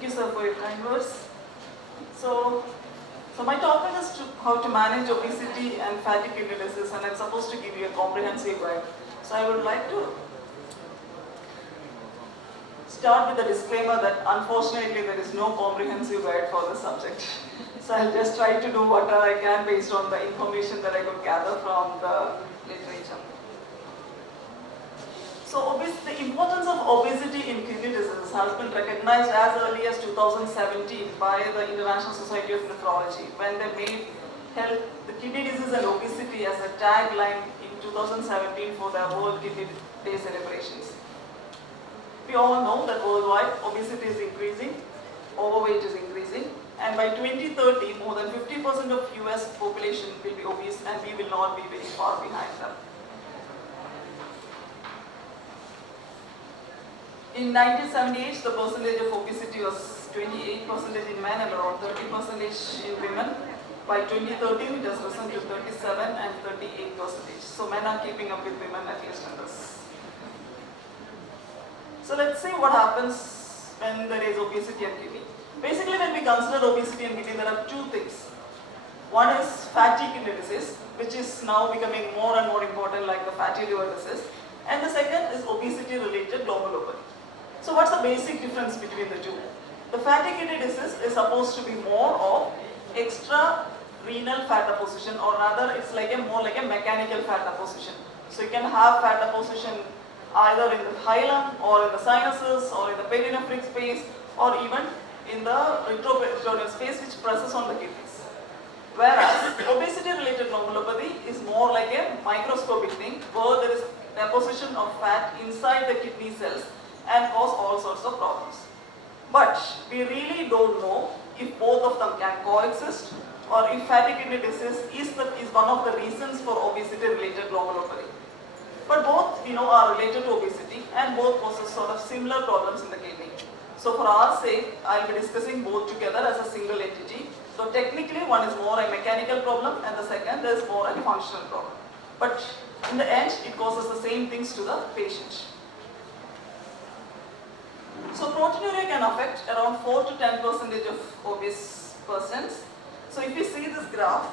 Thank you, sir, for your kind words. So my topic is how to manage obesity and fatty kidney disease, and I'm supposed to give you a comprehensive guide. So I would like to start with a disclaimer that unfortunately there is no comprehensive guide for this subject. So I'll just try to do what I can based on the information that I could gather from the literature. So the importance of obesity in kidney disease has been recognized as early as 2017 by the International Society of Nephrology when they made the kidney disease and obesity as a tagline in 2017 for their World Kidney Day celebrations. We all know that worldwide obesity is increasing, overweight is increasing, and by 2030 more than 50% of US population will be obese and we will not be very far behind them. In 1978, the percentage of obesity was 28% in men and around 30% in women. By 2013, it has risen to 37 and 38%. So men are keeping up with women at least in this. So let's see what happens when there is obesity and kidney. Basically, when we consider obesity and kidney, there are two things. One is fatty kidney disease, which is now becoming more and more important like the fatty liver disease. And the second is obesity-related glomerulopathy. So what's the basic difference between the two? The fatty kidney disease is supposed to be more of extra renal fat deposition, or rather it's like more like a mechanical fat deposition. So you can have fat deposition either in the hilum or in the sinuses or in the perinephric space or even in the retroperitoneal space which presses on the kidneys. Whereas obesity-related glomerulopathy is more like a microscopic thing where there is deposition of fat inside the kidney cells and cause all sorts of problems. But we really don't know if both of them can coexist or if fatty kidney disease is one of the reasons for obesity-related glomerulopathy. But both we know are related to obesity and both poses sort of similar problems in the kidney. So for our sake, I'll be discussing both together as a single entity. So technically one is more a mechanical problem and the second is more a functional problem. But in the end, it causes the same things to the patient. So proteinuria can affect around 4 to 10% of obese persons. So if you see this graph,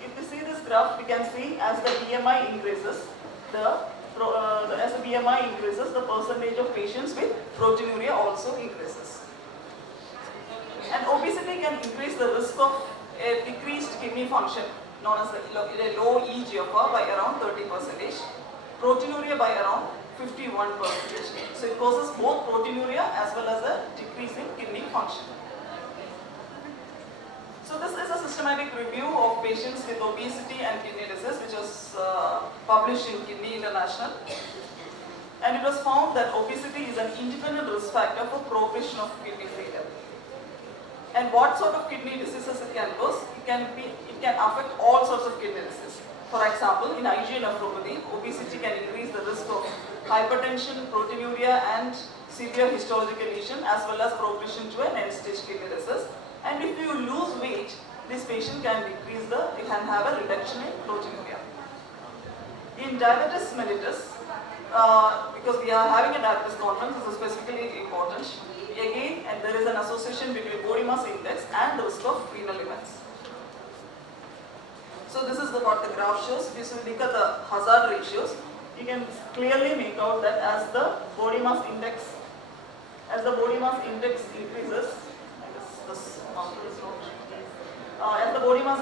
if you see this graph, we can see as the BMI increases, as the BMI increases, the percentage of patients with proteinuria also increases. And obesity can increase the risk of a decreased kidney function, known as a low eGFR by around 30%, proteinuria by around 51%. So it causes both proteinuria as well as a decrease in kidney function. So this is a systematic review of patients with obesity and kidney disease which was published in Kidney International. And it was found that obesity is an independent risk factor for progression of kidney failure. And what sort of kidney diseases it can cause? It can affect all sorts of kidney disease. For example, in IgA nephropathy, obesity can increase the risk of hypertension, proteinuria and severe histological lesion as well as progression to an end-stage kidney disease. And if you lose weight, this patient can have a reduction in proteinuria. In diabetes mellitus, because we are having a diabetes conference, this is specifically important. Again, and there is an association between body mass index and the risk of renal events. So this is what the graph shows. If you look at the hazard ratios, you can clearly make out that as the body mass index increases, as the body mass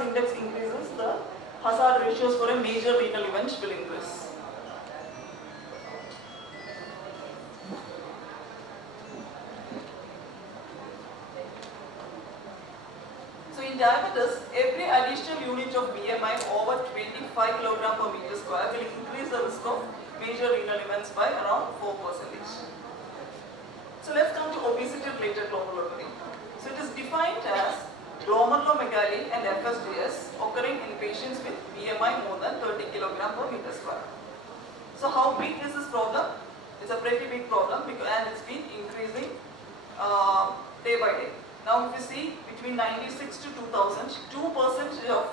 index increases, the hazard ratios for a major renal event will increase. So in diabetes, every additional unit of BMI over 25 kg per meter square will increase the risk of major renal events by around 4%. So let's come to obesity-related glomerulopathy. So it is defined as glomerulomegaly and FSGS occurring in patients with BMI more than 30 kg per meter square. So how big is this problem? It's a pretty big problem and it's been increasing day by day. Now if you see between 96 to 2000, 2% of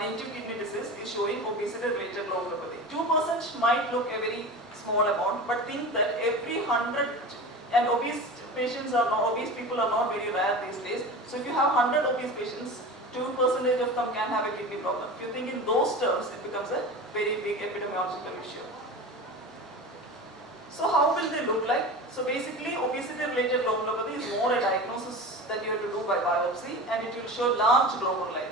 native kidney disease is showing obesity-related glomerulopathy. 2% might look a very small amount, but think that every 100, and obese people are not very rare these days. So if you have 100 obese patients, 2% of them can have a kidney problem. If you think in those terms, it becomes a very big epidemiological issue. So how will they look like? So basically, obesity-related glomerulopathy is more a diagnosis that you have to do by biopsy, and it will show large glomeruli.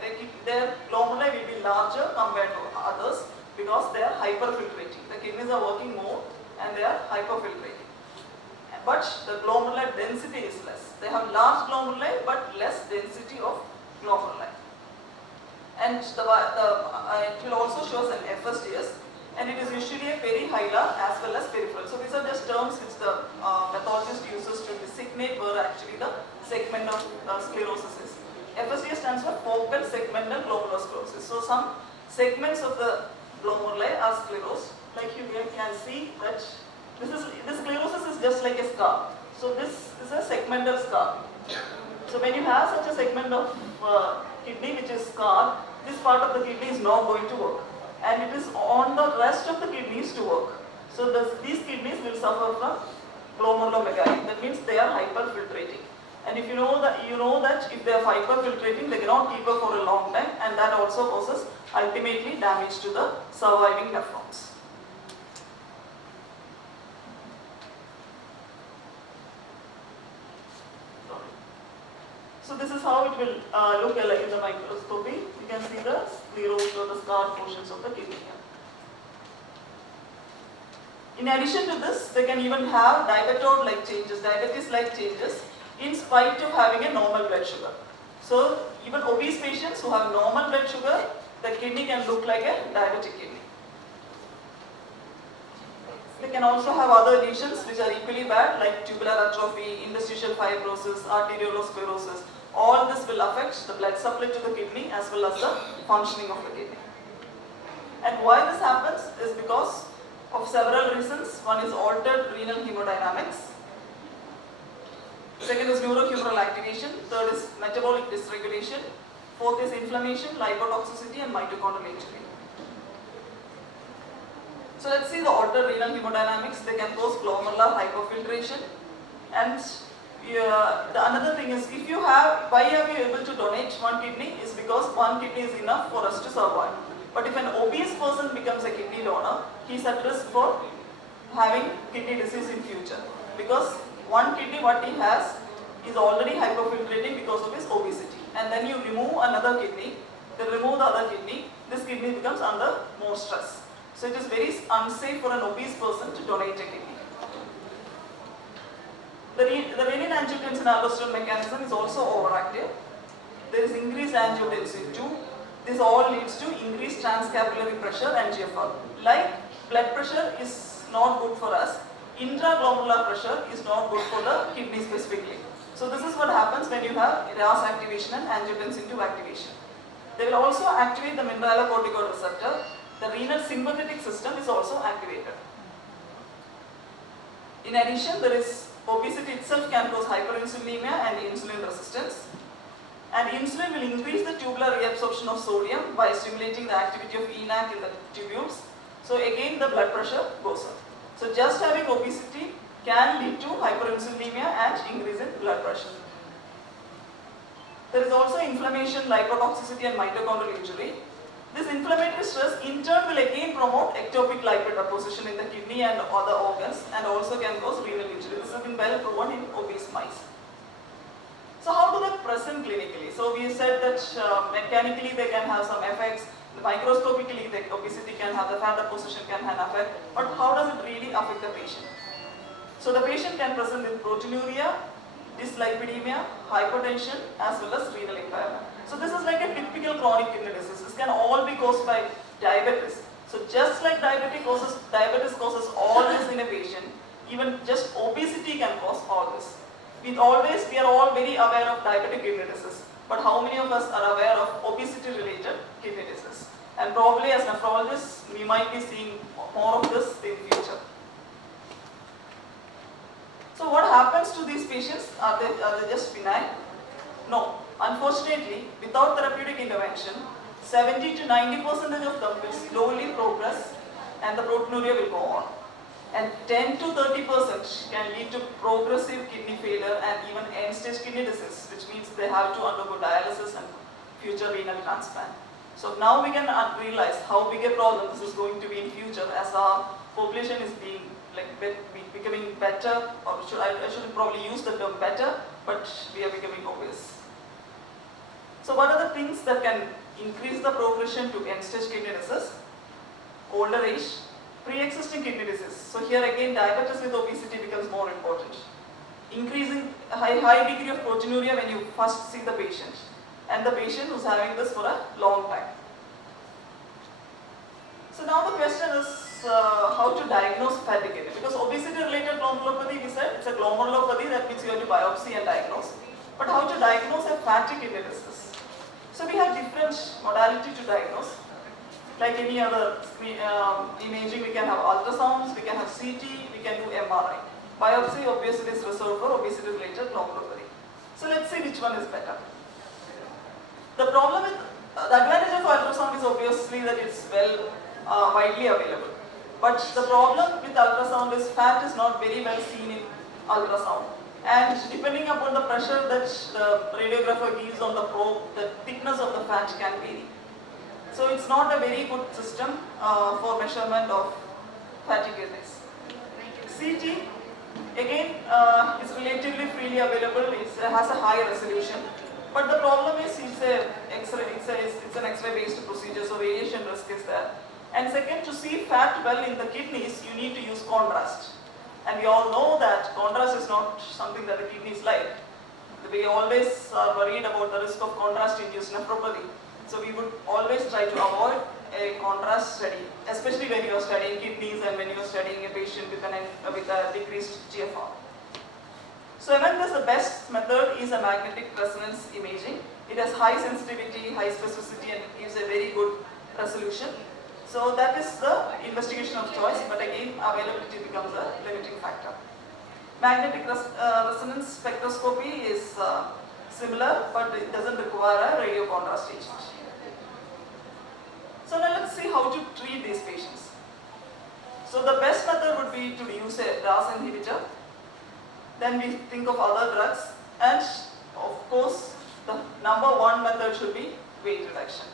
Their glomeruli will be larger compared to others because they are hyperfiltrating. The kidneys are working more and they are hyperfiltrating. But the glomerular density is less. They have large glomeruli but less density of glomeruli. And it will also show an FSDS, and it is usually a perihilar as well as peripheral. So these are just terms which the pathologist uses to designate where actually the segment of sclerosis is. FSDS stands for focal segmental glomerulosclerosis. So some segments of the glomeruli are sclerosed. Like you can see that this sclerosis is just like a scar. So this is a segmental scar. So when you have such a segment of kidney which is scarred, this part of the kidney is not going to work, and it is on the rest of the kidneys to work. So these kidneys will suffer from glomerulomegaly. That means they are hyperfiltrating. And if you know that if they are hyperfiltrating, they cannot keep up for a long time, and that also causes ultimately damage to the surviving nephrons. So this is how it will look like in the microscopy. You can see the sclerosed or the scarred portions of the kidney. In addition to this, they can even have diabetes-like changes in spite of having a normal blood sugar. So even obese patients who have normal blood sugar, the kidney can look like a diabetic kidney. They can also have other lesions which are equally bad, like tubular atrophy, interstitial fibrosis, arteriolosclerosis. All this will affect the blood supply to the kidney as well as the functioning of the kidney. And why this happens is because of several reasons. One is altered renal hemodynamics. Second is neurohumoral activation. Third is metabolic dysregulation. Fourth is inflammation, lipotoxicity, and mitochondrial injury. So let's see the altered renal hemodynamics. They can cause glomerular hyperfiltration. And another thing is, why are we able to donate one kidney is because one kidney is enough for us to survive. But if an obese person becomes a kidney donor, he is at risk for having kidney disease in future. Because one kidney what he has is already hyperfiltrating because of his obesity. And then you remove another kidney, then remove the other kidney, this kidney becomes under more stress. So it is very unsafe for an obese person to donate a kidney. The renin-angiotensin-aldosterone mechanism is also overactive. There is increased angiotensin 2. This all leads to increased transcapillary pressure and GFR. Like blood pressure is not good for us, intraglomerular pressure is not good for the kidney specifically. So this is what happens when you have RAS activation and angiotensin 2 activation. They will also activate the mineralocorticoid receptor. The renal sympathetic system is also activated. In addition, obesity itself can cause hyperinsulinemia and insulin resistance. And insulin will increase the tubular reabsorption of sodium by stimulating the activity of ENaC in the tubules. So again the blood pressure goes up. So just having obesity can lead to hyperinsulinemia and increase in blood pressure. There is also inflammation, lipotoxicity, and mitochondrial injury. This inflammatory stress in turn will again promote ectopic lipid deposition in the kidney and other organs, and also can cause renal injury. This has been well proven in obese mice. So how do they present clinically? So we said that mechanically they can have some effects. Microscopically, the obesity can have, the fat deposition can have an effect. But how does it really affect the patient? So the patient can present with proteinuria, dyslipidemia, hypertension, as well as renal impairment. So this is like a typical chronic kidney disease. This can all be caused by diabetes. So just like diabetes causes all this in a patient, even just obesity can cause all this. We are all very aware of diabetic kidney disease, but how many of us are aware of obesity-related kidney disease? And probably as nephrologists, we might be seeing more of this in future. So what happens to these patients? Are they just benign? No. Unfortunately, without therapeutic intervention, 70 to 90% of them will slowly progress, and and the proteinuria will go on. And 10 to 30% can lead to progressive kidney failure and even end-stage kidney disease, which means they have to undergo dialysis and future renal transplant. So now we can realize how big a problem this is going to be in future as our population is being becoming better, or I shouldn't probably use the term better, but we are becoming obese. So what are the things that can increase the progression to end-stage kidney disease? Older age, pre-existing kidney disease. So here again, diabetes with obesity becomes more important. Increasing high degree of proteinuria when you first see the patient, and the patient who's having this for a long time. So now the question is how to diagnose fatty kidney, because obesity related glomerulopathy, we said it's a glomerulopathy, that means you have to biopsy and diagnose. But how to diagnose a fatty kidney disease? So we have different modality to diagnose. Like any other imaging, we can have ultrasounds, we can have CT, we can do MRI. Biopsy obviously is reserved for obesity related glomerulopathy. So let's see which one is better. The problem with the advantage of ultrasound is obviously that it's widely available. But the problem with ultrasound is fat is not very well seen in ultrasound. And depending upon the pressure that the radiographer gives on the probe, the thickness of the fat can vary. So it's not a very good system for measurement of fatty kidneys. CT, again, is relatively freely available. It has a high resolution. But the problem is it's an X-ray based procedure, so radiation risk is there. And second, to see fat well in the kidneys, you need to use contrast. And we all know that contrast is not something that the kidneys like. We always are worried about the risk of contrast-induced nephropathy. So we would always try to avoid a contrast study, especially when you are studying kidneys and when you are studying a patient with a decreased GFR. So among this, the best method is a magnetic resonance imaging. It has high sensitivity, high specificity, and it gives a very good resolution. So that is the investigation of choice, but again, availability becomes a limiting factor. Magnetic resonance spectroscopy is similar, but it doesn't require a radio contrast agent. So now let's see how to treat these patients. So the best method would be to use a RAS inhibitor. Then we think of other drugs, and of course, the number one method should be weight reduction.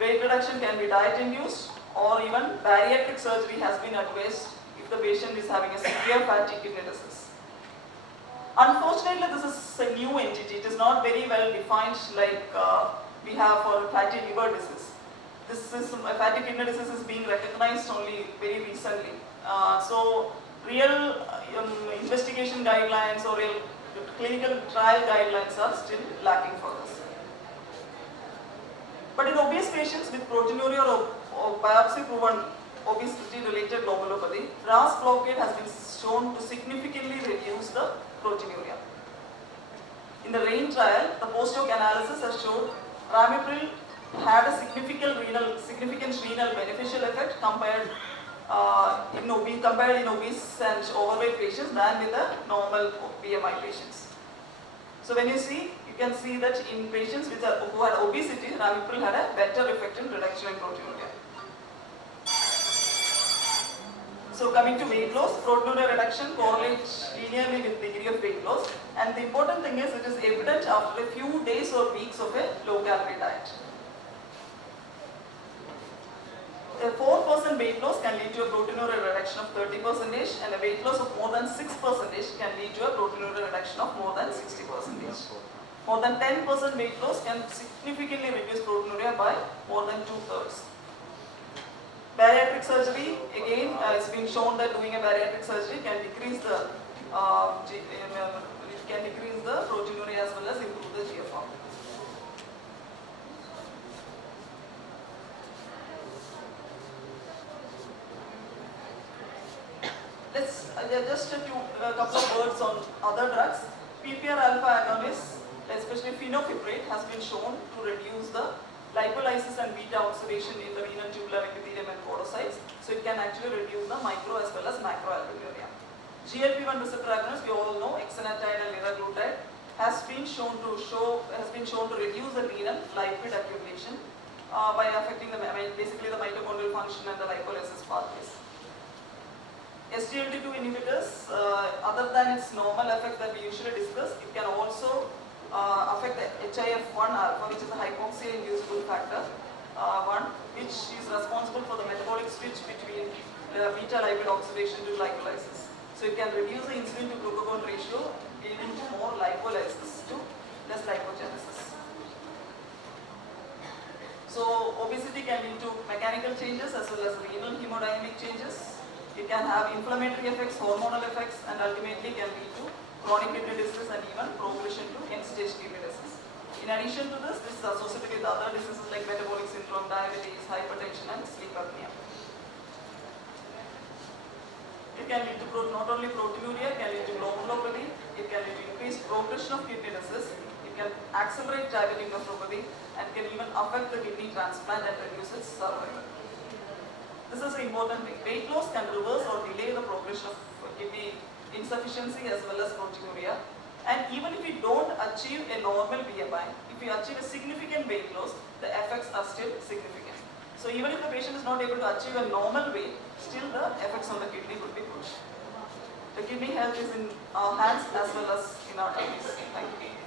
Weight reduction can be diet induced, or even bariatric surgery has been advised if the patient is having a severe fatty kidney disease. Unfortunately, this is a new entity. It is not very well defined like we have for fatty liver disease. This is fatty kidney disease is being recognized only very recently. So real investigation guidelines or real clinical trial guidelines are still lacking for this. But in obese patients with proteinuria or biopsy-proven obesity-related glomerulopathy, RAS blockade has been shown to significantly reduce the proteinuria. In the RAIN trial, the post-hoc analysis has shown ramipril had a significant renal beneficial effect compared in obese and overweight patients than with the normal BMI patients. So when you see, you can see that in patients who had obesity, ramipril had a better effect in reduction in proteinuria. So coming to weight loss, proteinuria reduction correlates linearly with degree of weight loss, and the important thing is it is evident after a few days or weeks of a low-calorie diet. A 4% weight loss can lead to a proteinuria reduction of 30%, and a weight loss of more than 6% can lead to a proteinuria reduction of more than 60%. More than 10% weight loss can significantly reduce proteinuria by more than 2/3. Bariatric surgery, again, it's been shown that doing a bariatric surgery can decrease the proteinuria as well as improve the GFR. Let's just a couple of words on other drugs. PPR alpha agonists, especially fenofibrate, has been shown to reduce the lipolysis and beta oxidation in the renal tubular epithelium and podocytes. So it can actually reduce the micro as well as macroalbuminuria. GLP-1 receptor agonists, we all know, exenatide and liraglutide, has been shown to reduce the renal lipid accumulation by affecting basically the mitochondrial function and the lipolysis pathways. SGLT2 inhibitors, other than its normal effect that we usually discuss, it can also affect the HIF1 alpha, which is a hypoxia inducible factor 1, which is responsible for the metabolic switch between beta lipid oxidation to lipolysis. So it can reduce the insulin to glucagon ratio, leading to more lipolysis to less lipogenesis. So obesity can lead to mechanical changes as well as renal hemodynamic changes. It can have inflammatory effects, hormonal effects, and ultimately can lead to chronic kidney disease and even progression to end-stage kidney disease. In addition to this, this is associated with other diseases like metabolic syndrome, diabetes, hypertension, and sleep apnea. It can lead to not only proteinuria, it can lead to glomerulopathy, it can lead to increased progression of kidney disease, it can accelerate diabetic nephropathy, and can even affect the kidney transplant and reduce its survival. This is an important thing. Weight loss can reverse or delay the progression of kidney insufficiency as well as proteinuria. And even if we don't achieve a normal BMI, if we achieve a significant weight loss, the effects are still significant. So even if the patient is not able to achieve a normal weight, still the effects on the kidney would be pushed. The kidney health is in our hands as well as in our hands. Thank you.